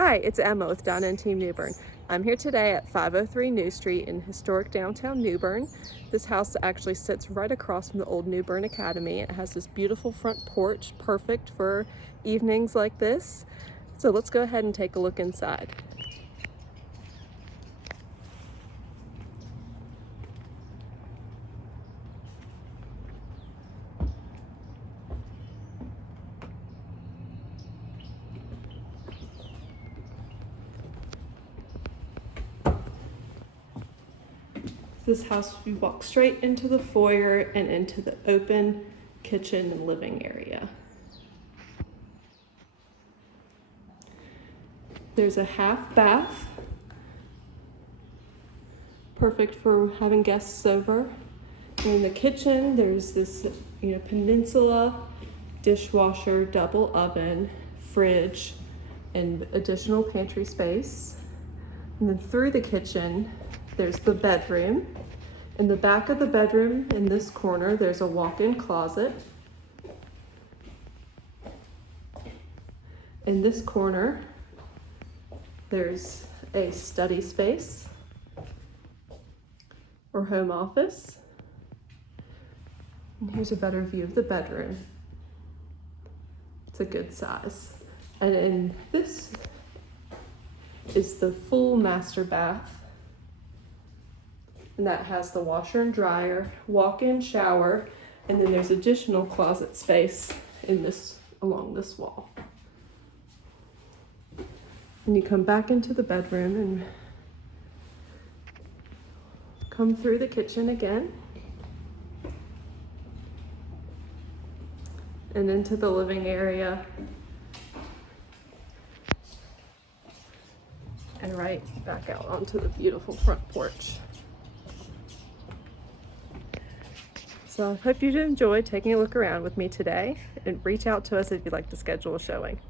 Hi, it's Emma with Donna and Team New Bern. I'm here today at 503 New Street in historic downtown New Bern. This house actually sits right across from the old New Bern Academy. It has this beautiful front porch, perfect for evenings like this. So let's go ahead and take a look inside. This house, we walk straight into the foyer and into the open kitchen and living area. There's a half bath, perfect for having guests over. In the kitchen, there's this peninsula, dishwasher, double oven, fridge, and additional pantry space. And then through the kitchen, there's the bedroom. In the back of the bedroom, in this corner, there's a walk-in closet. In this corner, there's a study space or home office. And here's a better view of the bedroom. It's a good size. And in this is the full master bath. And that has the washer and dryer, walk-in shower, and then there's additional closet space in this along this wall. And you come back into the bedroom and come through the kitchen again and into the living area and right back out onto the beautiful front porch. So I hope you enjoyed taking a look around with me today, and reach out to us if you'd like to schedule a showing.